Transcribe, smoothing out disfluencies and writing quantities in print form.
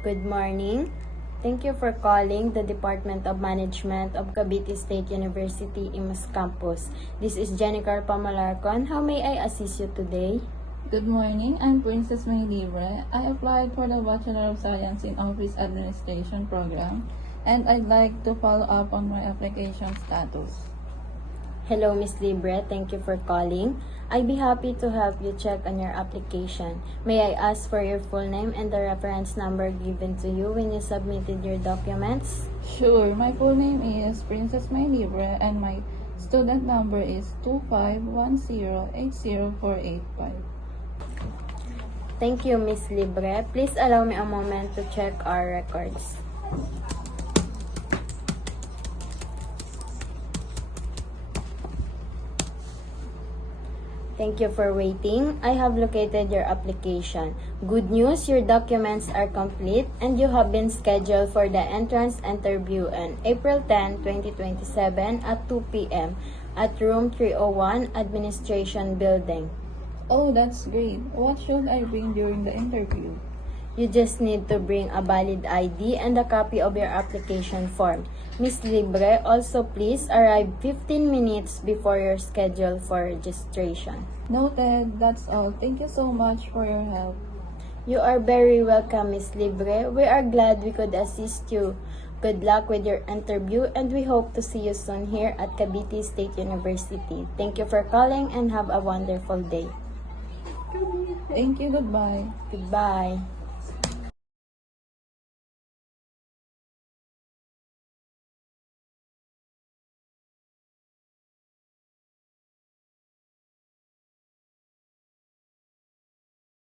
Good morning. Thank you for calling the Department of Management of Cavite State University Imus Campus. This is Jenica Pamalarcon. How may I assist you today? Good morning, I'm Princess May Libre. I applied for the Bachelor of Science in Office Administration program, and I'd like to follow up on my application status. Hello, Miss Libre. Thank you for calling. I'd be happy to help you check on your application. May I ask for your full name and the reference number given to you when you submitted your documents? Sure, my full name is Princess May Libre, and my student number is 251080485. Thank you, Miss Libre. Please allow me a moment to check our records. Thank you for waiting. I have located your application. Good news, your documents are complete and you have been scheduled for the entrance interview on April 10, 2027 at 2 p.m. at room 301 Administration Building. Oh, that's great. What should I bring during the interview? You just need to bring a valid ID and a copy of your application form. Miss Libre, also please arrive 15 minutes before your schedule for registration. Noted, that's all. Thank you so much for your help. You are very welcome, Miss Libre. We are glad we could assist you. Good luck with your interview and we hope to see you soon here at Cavite State University. Thank you for calling and have a wonderful day. Thank you, goodbye. Goodbye.